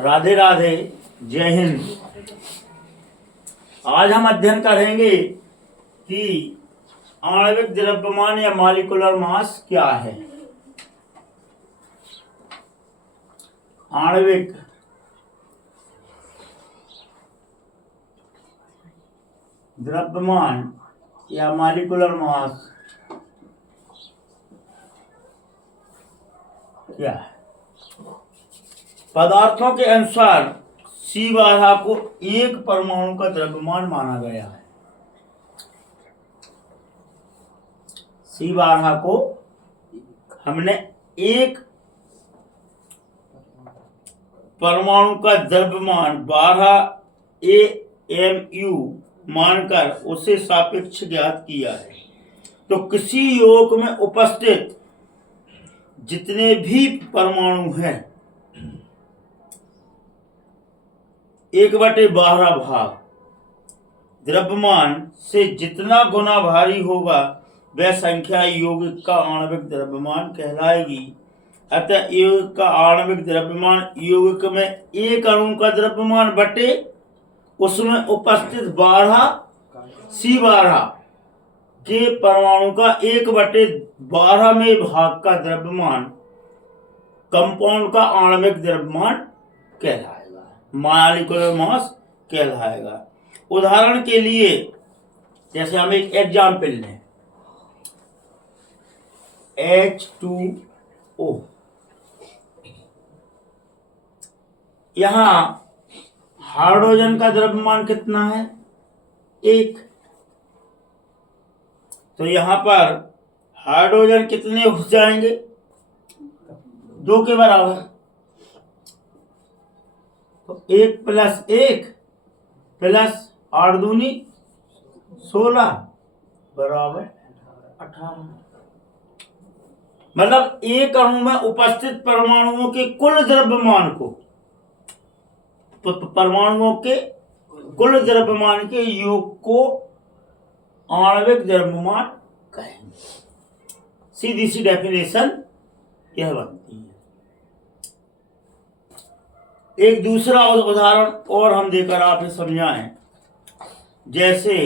राधे राधे, जय हिंद। आज हम अध्ययन करेंगे कि आणविक द्रव्यमान या मॉलिक्यूलर मास क्या है। आणविक द्रव्यमान या मॉलिक्यूलर मास क्या है। पदार्थों के अनुसार C12 को एक परमाणु का द्रव्यमान माना गया है। C12 को हमने एक परमाणु का द्रव्यमान 12 AMU मानकर उसे सापेक्ष ज्ञात किया है। तो किसी योग में उपस्थित जितने भी परमाणु हैं 1/12 भाग द्रव्यमान से जितना गुना भारी होगा वह संख्या यौगिक का आणविक द्रव्यमान कहलाएगी। अतः यौगिक का आणविक द्रव्यमान यौगिक में एक अणु का द्रव्यमान बटे उसमें उपस्थित 12 C12 के परमाणु का 1/12 में भाग का द्रव्यमान कंपाउंड का आणविक द्रव्यमान कहलाएगा, मॉलिक्यूलर मास कहलाएगा। उदाहरण के लिए जैसे हम एक एग्जाम्पल लें, H2O। यहां हाइड्रोजन का द्रव्यमान कितना है? 1। तो यहां पर हाइड्रोजन कितने हो जाएंगे? 2 के बराबर। तो 1 + 1 + 8 दूनी 16 बराबर 18। मतलब एक अणु में उपस्थित परमाणुओं के कुल द्रव्यमान को, परमाणुओं के कुल द्रव्यमान के योग को आणविक द्रव्यमान कहेंगे। सीधी सी डेफिनेशन यह बनती है। एक दूसरा उदाहरण और हम देकर आपसे समझाएं। जैसे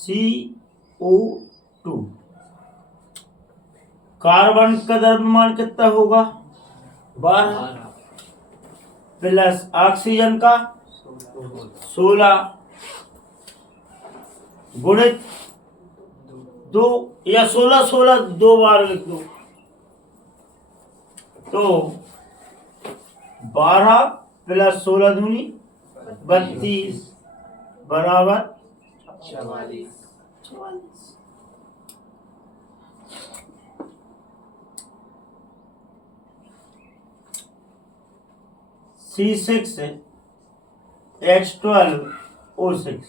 CO2 कार्बन का द्रव्यमान कितना होगा? 12 प्लस ऑक्सीजन का 16 गुणित 2 या 16 2 बार लिख दो। तो 12 + 16 दूनी 32 बराबर 44। C6 H12O6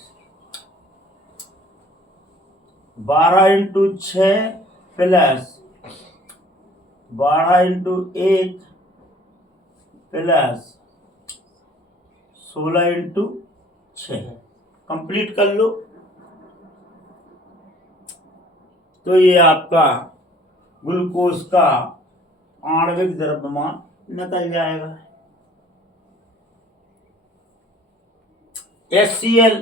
12 × 6 plus 12 × 1 plus 16 × 6 complete कर लो। तो ये आपका ग्लूकोज का आणविक द्रव्यमान निकल जाएगा। HCl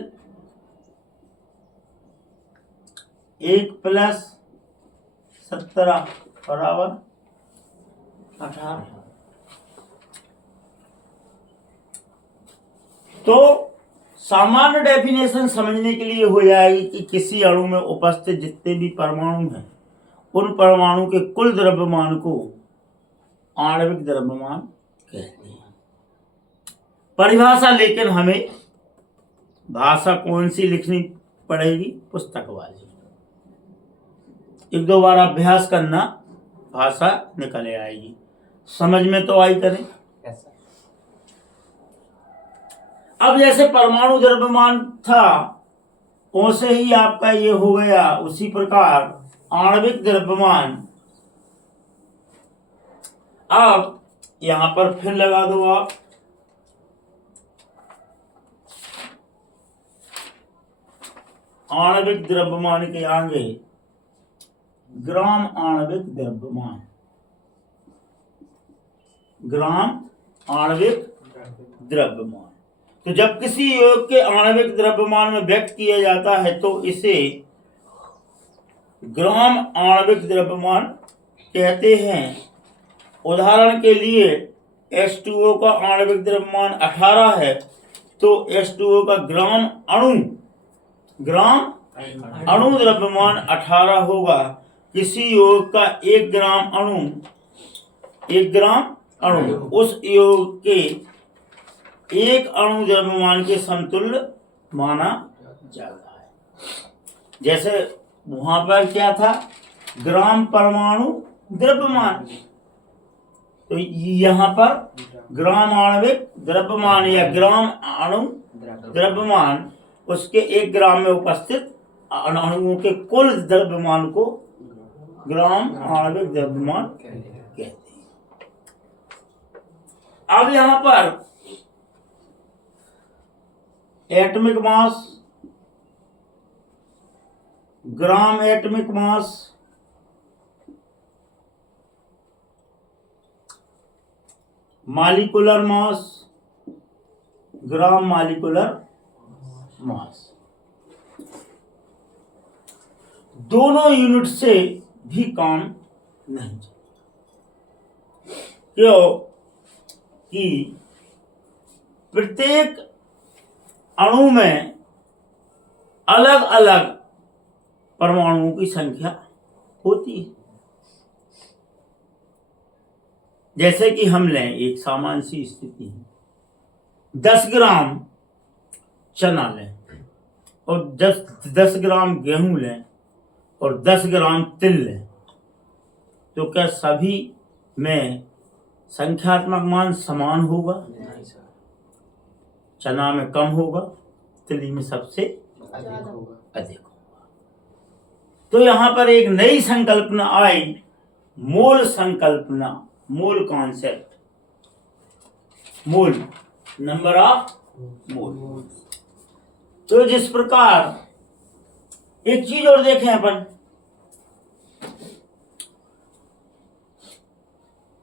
1 + 17 बराबर 18। तो सामान्य डेफिनेशन समझने के लिए हो जाएगी कि किसी अणु में उपस्थित जितने भी परमाणु हैं उन परमाणु के कुल द्रव्यमान को आणविक द्रव्यमान कहते हैं। परिभाषा लेकिन हमें भाषा कौन सी लिखनी पड़ेगी? पुस्तक वाली। 1-2 बार अभ्यास करना, भाषा निकल आएगी। समझ में तो आई करें। अब जैसे परमाणु द्रव्यमान था वैसे ही आपका ये हो गया, उसी प्रकार आणविक द्रव्यमान। अब यहां पर फिर लगा दो आप आणविक द्रव्यमान के आगे ग्राम आणविक द्रव्यमान, ग्राम आणविक द्रव्यमान। तो जब किसी यौगिक के आणविक द्रव्यमान में व्यक्त किया जाता है तो इसे ग्राम आणविक द्रव्यमान कहते हैं। उदाहरण के लिए H2O का आणविक द्रव्यमान 18 है तो H2O का ग्राम अणु द्रव्यमान 18 होगा। किसी यौगिक का 1 ग्राम अणु उस यौगिक के 1 अणु द्रव्यमान के समतुल्य माना जाता है। जैसे वहां पर क्या था, ग्राम परमाणु द्रव्यमान, तो यहाँ पर ग्राम आणविक द्रव्यमान या ग्राम अणु द्रव्यमान उसके 1 ग्राम में उपस्थित अणुओं के कुल द्रव्यमान को ग्राम आणविक द्रव्यमान कहते हैं। अब यहाँ पर atomic mass, gram atomic mass, molecular mass, gram molecular mass, दोनों यूनिट से भी काम नहीं चलता। क्यों कि प्रत्येक अणु में अलग अलग परमाणुओं की संख्या होती है। जैसे कि हम लें एक सामान्य सी स्थिति, 10 ग्राम चना लें और 10 ग्राम गेहूं लें और 10 ग्राम तिल लें, तो क्या सभी में संख्यात्मक मान समान होगा? चना में कम होगा, तिली में सबसे अधिक होगा। तो यहाँ पर एक नई संकल्पना आई, मोल संकल्पना, mole concept, mole, number of mole. तो जिस प्रकार एक चीज और देखें अपन,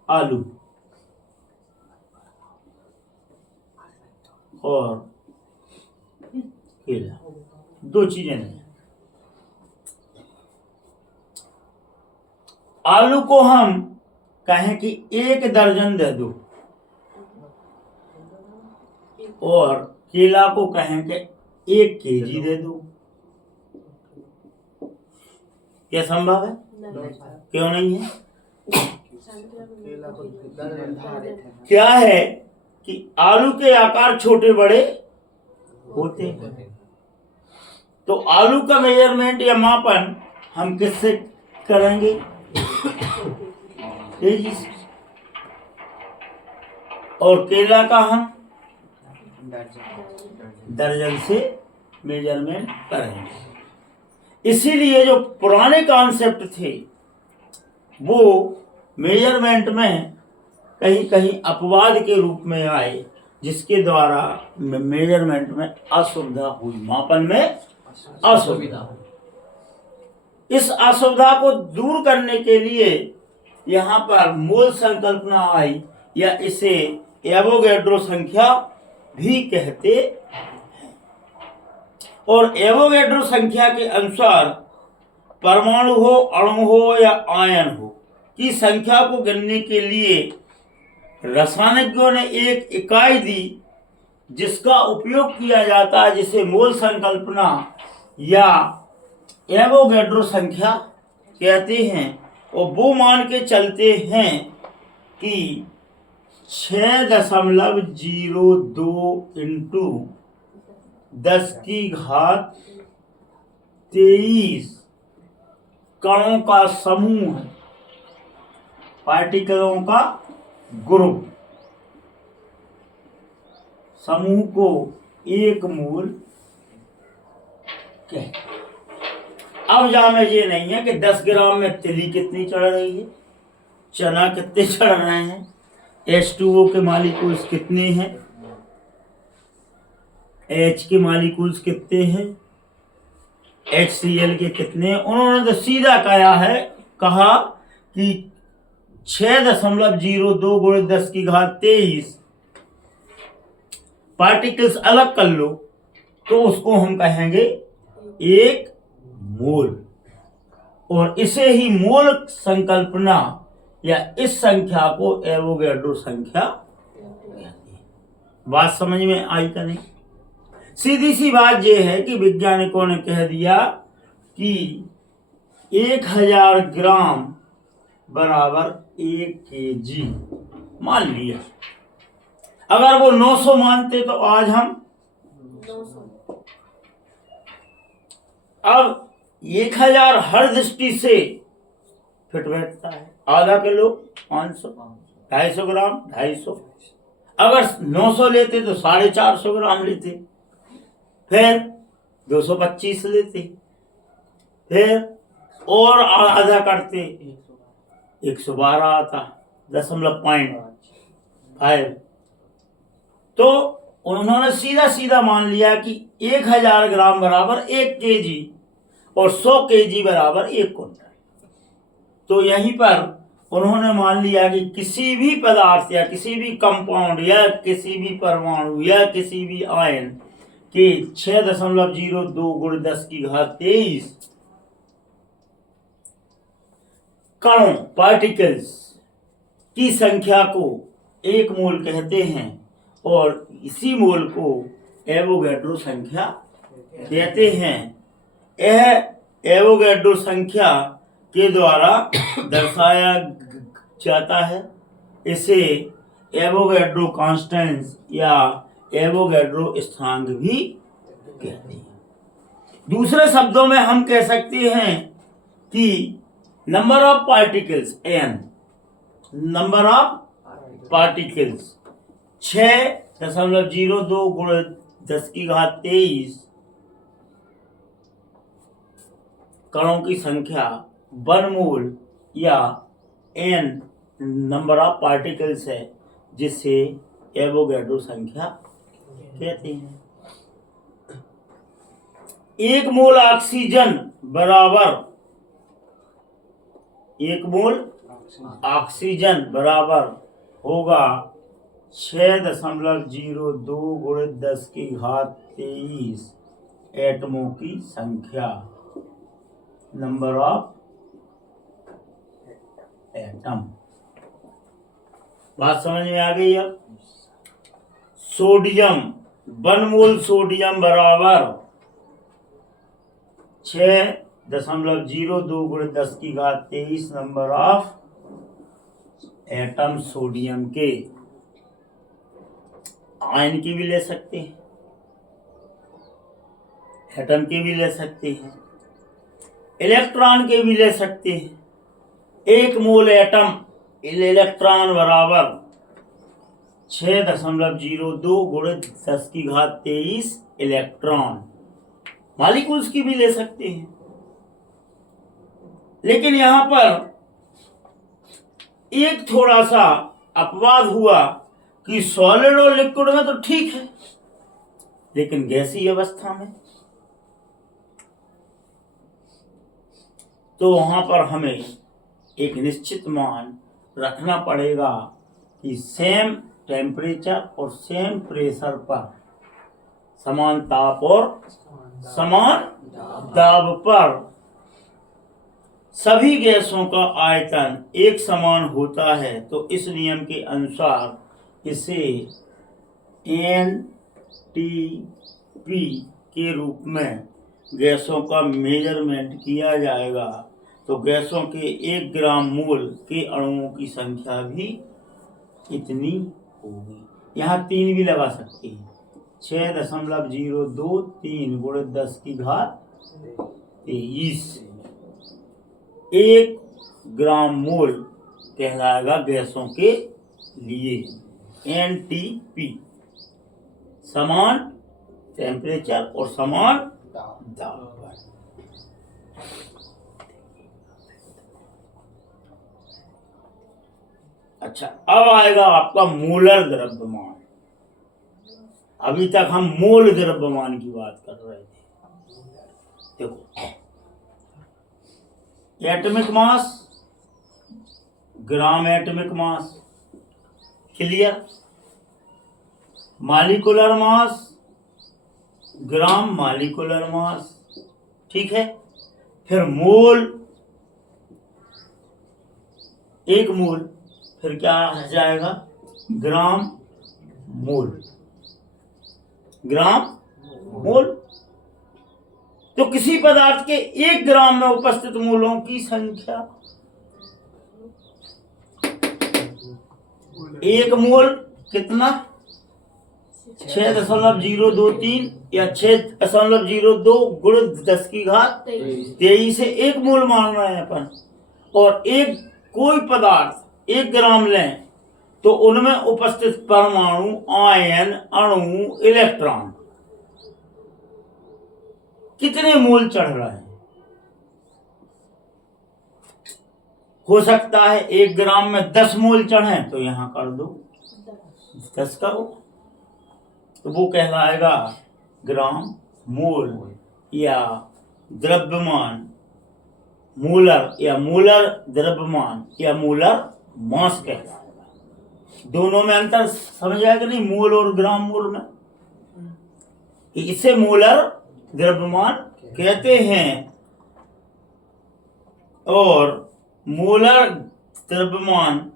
आलू और केला, 2 चीजें नहीं। आलू को हम कहें कि 1 दर्जन दे दो और केला को कहें कि 1 केजी दे दो, क्या संभव है? क्यों नहीं है? क्या है कि आलू के आकार छोटे बड़े होते हैं, तो आलू का मेजरमेंट या मापन हम किससे करेंगे? केजी से। और केला का हम दर्जन से मेजरमेंट करेंगे। इसीलिए जो पुराने कॉन्सेप्ट थे वो मेजरमेंट में कहीं कहीं अपवाद के रूप में आए, जिसके द्वारा मेजरमेंट में असुविधा हुई, मापन में असुविधा हुई। इस असुविधा को दूर करने के लिए यहाँ पर मोल संकल्पना आई, या इसे एवोगैड्रो संख्या भी कहते हैं। और एवोगैड्रो संख्या के अनुसार परमाणु हो, अणु हो या आयन हो की संख्या को गिनने के लिए रसायनज्ञों ने एक इकाई दी जिसका उपयोग किया जाता है, जिसे मोल संकल्पना या एवोगैड्रो संख्या कहते हैं। और वो मान के चलते हैं कि 6.02 इंटू 10⁻23 कणों का समूह, पार्टिकलों का ग्रुप, समूह को 1 मोल कहते हैं। अब जामे ये नहीं है कि 10 ग्राम में तिली कितनी चढ़ रही है, चना कितने चढ़ रहे हैं, H2O के मालिक्यूल्स कितने हैं, H के मालिक्यूल्स कितने हैं, HCl के कितने हैं। उन्होंने तो सीधा कहा है कहा कि 6.02 गुणित 10 की घात 23 पार्टिकल्स अलग कर लो तो उसको हम कहेंगे 1 मोल। और इसे ही मोल संकल्पना या इस संख्या को एवोगैड्रो संख्या कहते हैं। बात समझ में आई कि नहीं? सीधी सी बात यह है कि वैज्ञानिकों ने कह दिया कि 1000 ग्राम बराबर 1 kg मान लिया। अगर वो 900 मानते तो आज हम 900। अब 1000 हर दृष्टि से फिट बैठता है। आधा किलो 500, 250 ग्राम 250। अगर 900 लेते तो 450 ग्राम लेते, फिर 225 लेते, फिर और आधा करते 112 आता 0.5। तो उन्होंने सीधा सीधा मान लिया कि 1000 ग्राम बराबर 1 kg और 100 kg बराबर 1 क्विंटल। तो यहीं पर उन्होंने मान लिया कि किसी भी पदार्थ या किसी भी कंपाउंड या किसी भी परमाणु या किसी भी आयन के 6.02 गुणित 10 की घात 23 कणों पार्टिकल्स की संख्या को 1 मोल कहते हैं और इसी मोल को एवोगैड्रो संख्या कहते हैं। यह एवोगैड्रो संख्या के द्वारा दर्शाया जाता है। इसे एवोगैड्रो कांस्टेंस या एवोगैड्रो स्थिरांक भी कहते हैं। दूसरे शब्दों में हम कह सकते हैं कि number of particles n, number of particles 6.02 गुणित 10 की घात 23 कणों की संख्या 1 मोल या n नंबर ऑफ पार्टिकल्स है, जिसे एवोगैड्रो संख्या कहते हैं। 1 मोल ऑक्सीजन बराबर 1 मोल ऑक्सीजन बराबर होगा 6.02 गुणित 10 की घात 23 एटमों की संख्या, नंबर ऑफ एटम। बात समझ में आ गई? अब सोडियम 1 मोल सोडियम बराबर 6.02 गुणित 10 की घात 23 नंबर ऑफ एटम सोडियम के। आयन की भी ले सकते हैं, एटम की भी ले सकते हैं, इलेक्ट्रॉन के भी ले सकते हैं। 1 मोल एटम इलेक्ट्रॉन बराबर 6.02 गुणित 10 की घात 23 इलेक्ट्रॉन। मॉलिक्यूल्स की भी ले सकते हैं, लेकिन यहां पर एक थोड़ा सा अपवाद हुआ कि सॉलिड और लिक्विड में तो ठीक है, लेकिन गैसीय अवस्था में तो वहां पर हमें एक निश्चित मान रखना पड़ेगा कि सेम टेम्परेचर और सेम प्रेशर पर, समान ताप और समान दाब पर सभी गैसों का आयतन एक समान होता है। तो इस नियम के अनुसार इसे NTP के रूप में गैसों का मेजरमेंट किया जाएगा। तो गैसों के 1 ग्राम मोल के अणुओं की संख्या भी इतनी होगी। यहाँ 3 भी लगा सकते हैं, 6.023 गुणित 10 की घात 23 1 ग्राम मोल कहलाएगा गैसों के लिए। NTP समान टेम्परेचर और समान दाब पर। अच्छा, अब आएगा आपका मोलर द्रव्यमान। अभी तक हम मोल द्रव्यमान की बात कर रहे थे। देखो, atomic mass gram atomic mass. Clear? Molecular mass gram molecular mass. ठीक है। फिर मोल, एक मोल, फिर क्या आ जाएगा? ग्राम मोल। ग्राम मोल। तो किसी पदार्थ के 1 ग्राम में उपस्थित मोलों की संख्या, 1 मोल कितना? 6.023 या 6.02 गुणित 10 की घात 23 से 1 मोल मान रहे हैं अपन। और एक कोई पदार्थ 1 ग्राम लें तो उनमें उपस्थित परमाणु, आयन, अणु, इलेक्ट्रॉन कितने मोल चढ़ रहे हैं? हो सकता है 1 ग्राम में 10 मोल चढ़े, तो यहां कर दो 10 करो, तो वो कहलाएगा ग्राम मोल या द्रव्यमान। मोलर या मोलर द्रव्यमान या मोलर मास कहलाएगा। दोनों में अंतर समझ आया कि नहीं? मोल और ग्राम मोल में। इसे मोलर द्रव्यमान कहते हैं। और मोलर द्रव्यमान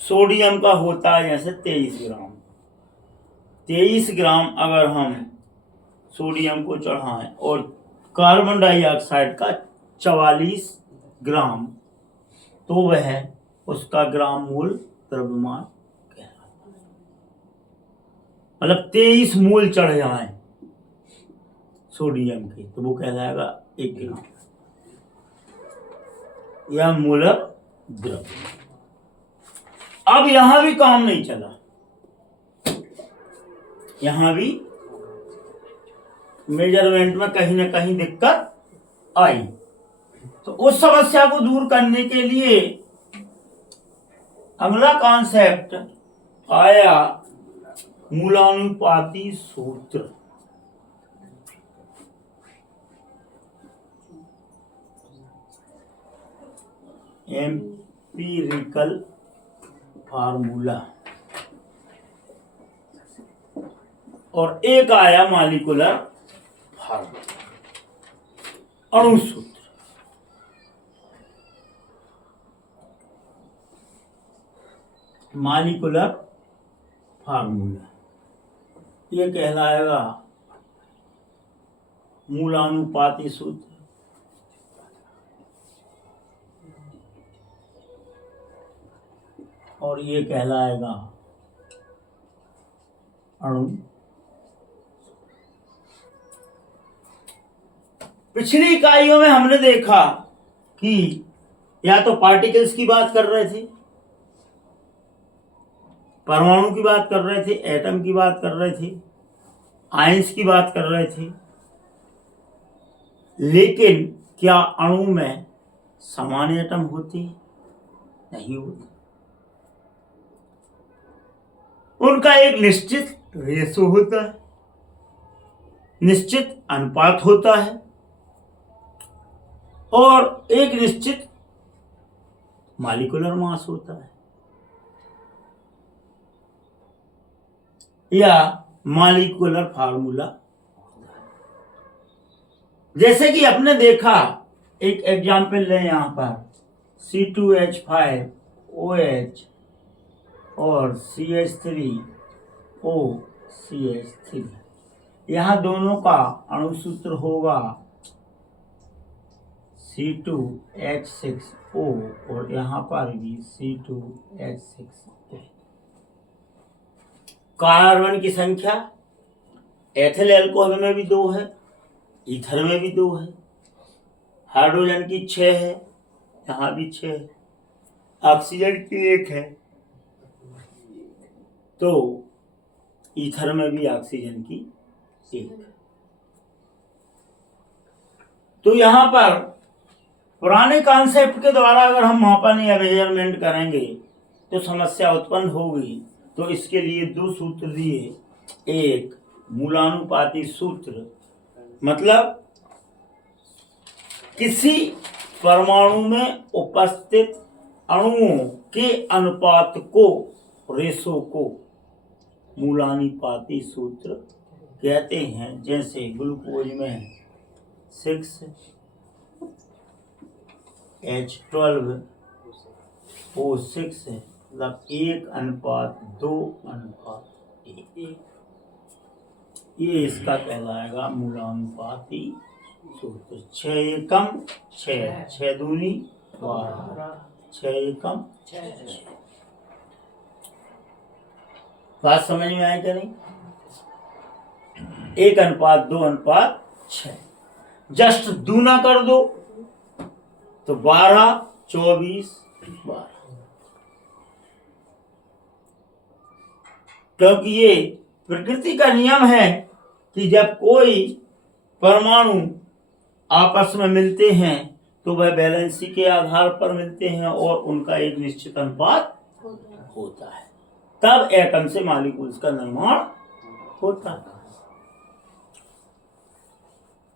सोडियम का होता है जैसे 23 ग्राम। 23 ग्राम अगर हम सोडियम को चढ़ाएं और कार्बन डाइऑक्साइड का 44 ग्राम, तो वह उसका ग्राम मोल द्रव्यमान कहलाता है। मतलब 23 मोल चढ़ जाए सोडियम के, तो वो कहलाएगा 1 ग्राम या मोलर द्रव्यमान। अब यहां भी काम नहीं चला, यहां भी मेजरमेंट में कहीं ना कहीं दिक्कत आई। तो उस समस्या को दूर करने के लिए अगला कॉन्सेप्ट आया मूलानुपाती सूत्र। Empirical formula. और एक आया मॉलिक्यूलर फार्मूला, अणु सूत्र। मॉलिक्यूलर फार्मूला ये कहलाएगा मूलानुपाती सूत्र। और ये कहलाएगा अणु। पिछली इकाइयों में हमने देखा कि या तो पार्टिकल्स की बात कर रहे थे, परमाणु की बात कर रहे थे, एटम की बात कर रहे थे, आयंस की बात कर रहे थे, लेकिन क्या अणु में समान एटम होते? नहीं होते। उनका एक निश्चित रेशो होता है, निश्चित अनुपात होता है और एक निश्चित मॉलिक्यूलर मास होता है या मॉलिक्यूलर फार्मूला होता है। जैसे कि आपने देखा, एक एग्जाम्पल लें यहां पर, C2H5OH और CH3OCH3। यहां दोनों का अणु सूत्र होगा C2H6O और यहां पर भी C2H6O। कार्बन की संख्या एथिल अल्कोहल में भी 2 है, ईथर में भी 2 है, हाइड्रोजन की 6 है, यहां भी 6 है, ऑक्सीजन की 1 है, तो ईथर में भी ऑक्सीजन की 1 है। तो यहां पर पुराने कॉन्सेप्ट के द्वारा अगर हम मापन या मेजरमेंट करेंगे तो समस्या उत्पन्न होगी। तो इसके लिए 2 सूत्र दिए। एक मूलानुपाती सूत्र, मतलब किसी परमाणु में उपस्थित अणुओं के अनुपात को, रेशो को मूलानुपाती सूत्र कहते हैं। जैसे ग्लूकोज में 6H12O6 है, मतलब 1:2:1। ये इसका कहलाएगा मूलानुपाती सूत्र। 6 एकम 6, 6 दूनी 12, 6 एकम 6। बात समझ में आई क्या नहीं? 1:2:6। जस्ट दूना कर दो तो 12, 24, 12। क्योंकि ये प्रकृति का नियम है कि जब कोई परमाणु आपस में मिलते हैं तो वह बैलेंसी के आधार पर मिलते हैं और उनका एक निश्चित अनुपात होता है, तब एटम से मॉलिक्यूल्स का निर्माण होता है।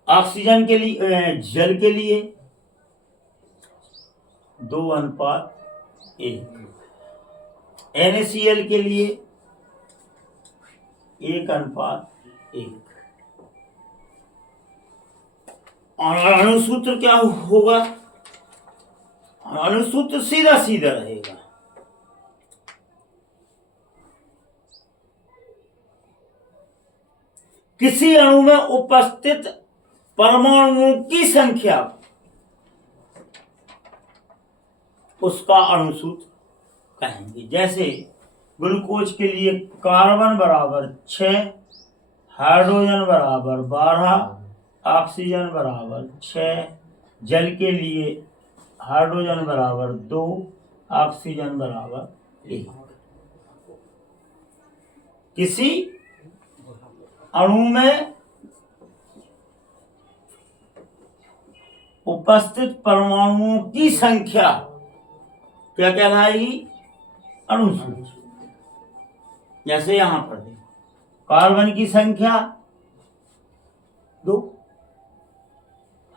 ऑक्सीजन के लिए, जल के लिए 2:1, NaCl के लिए 1:1। और अणुसूत्र क्या होगा? अणुसूत्र सीधा सीधा रहेगा। किसी अणु में उपस्थित परमाणुओं की संख्या, उसका अणुसूत्र कहेंगे। जैसे ग्लूकोज के लिए कार्बन बराबर 6, हाइड्रोजन बराबर 12, ऑक्सीजन बराबर 6। जल के लिए हाइड्रोजन बराबर 2, ऑक्सीजन बराबर 1। किसी अणु में उपस्थित परमाणुओं की संख्या क्या कहलाएगी? अणुसूत्र। जैसे यहां पर देखो, कार्बन की संख्या 2,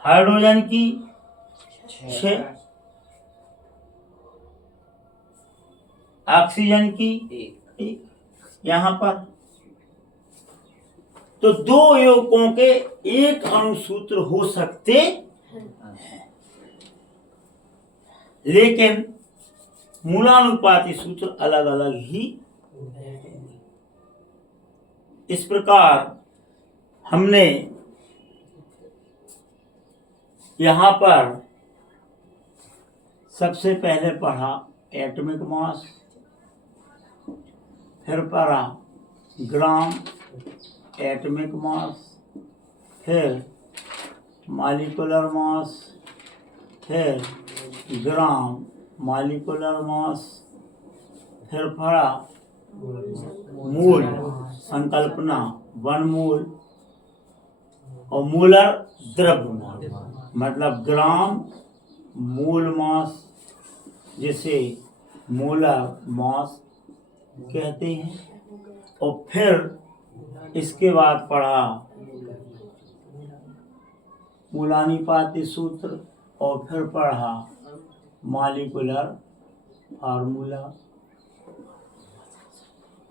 हाइड्रोजन की 6, ऑक्सीजन की 1। यहां पर तो 2 यौगिकों के एक अणुसूत्र हो सकते हैं, लेकिन मूलानुपाती सूत्र अलग अलग ही। इस प्रकार हमने यहां पर सबसे पहले पढ़ा एटॉमिक मास, फिर पढ़ा ग्राम एटॉमिक मास, फिर मॉलिक्यूलर मास, फिर ग्राम मॉलिक्यूलर मास, फिर पढ़ा मूल संकल्पना, वन मूल, और मूलर द्रव्यमान, मतलब ग्राम मूल मास, जिसे मोलर मास कहते हैं। और फिर इसके बाद पढ़ा मूलानुपाती सूत्र, और फिर पढ़ा मॉलिक्यूलर फार्मूला।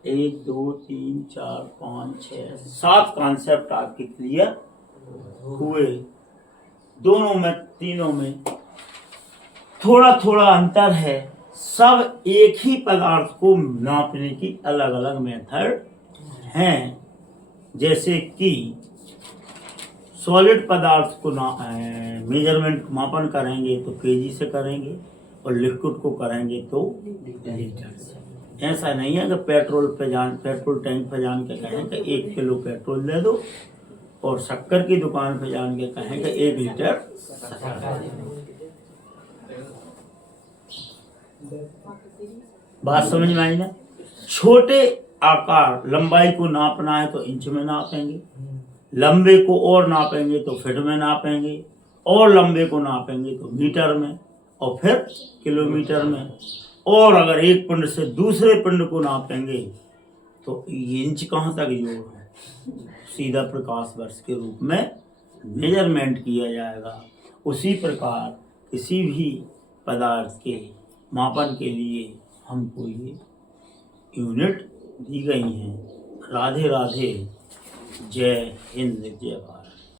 1, 2, 3, 4, 5, 6, 7 कॉन्सेप्ट आपके क्लियर हुए। दोनों में, तीनों में थोड़ा थोड़ा अंतर है। सब एक ही पदार्थ को नापने की अलग अलग मेथड हैं। जैसे कि सॉलिड पदार्थ को मेजरमेंट मापन करेंगे तो केजी से करेंगे, और लिक्विड को करेंगे तो लीटर से। ऐसा नहीं है कि पेट्रोल टैंक पे जान के कहें कि 1 किलो पेट्रोल दे दो, और शक्कर की दुकान पे जान के कहें कि 1 लीटर शक्कर दे दो। बात समझ में आई ना? छोटे आकार, लंबाई को नापना है तो इंच में नापेंगे, लंबे को और नापेंगे तो फीट में नापेंगे, और लंबे को नापेंगे तो मीटर में, और फिर किलोमीटर में। और अगर एक पिंड से दूसरे पिंड को नापेंगे तो इंच कहाँ तक जोड़ है, सीधा प्रकाश वर्ष के रूप में मेजरमेंट किया जाएगा। उसी प्रकार किसी भी पदार्थ के मापन के लिए हमको ये यूनिट दी गई हैं। राधे राधे। जय हिंद, जय भारत।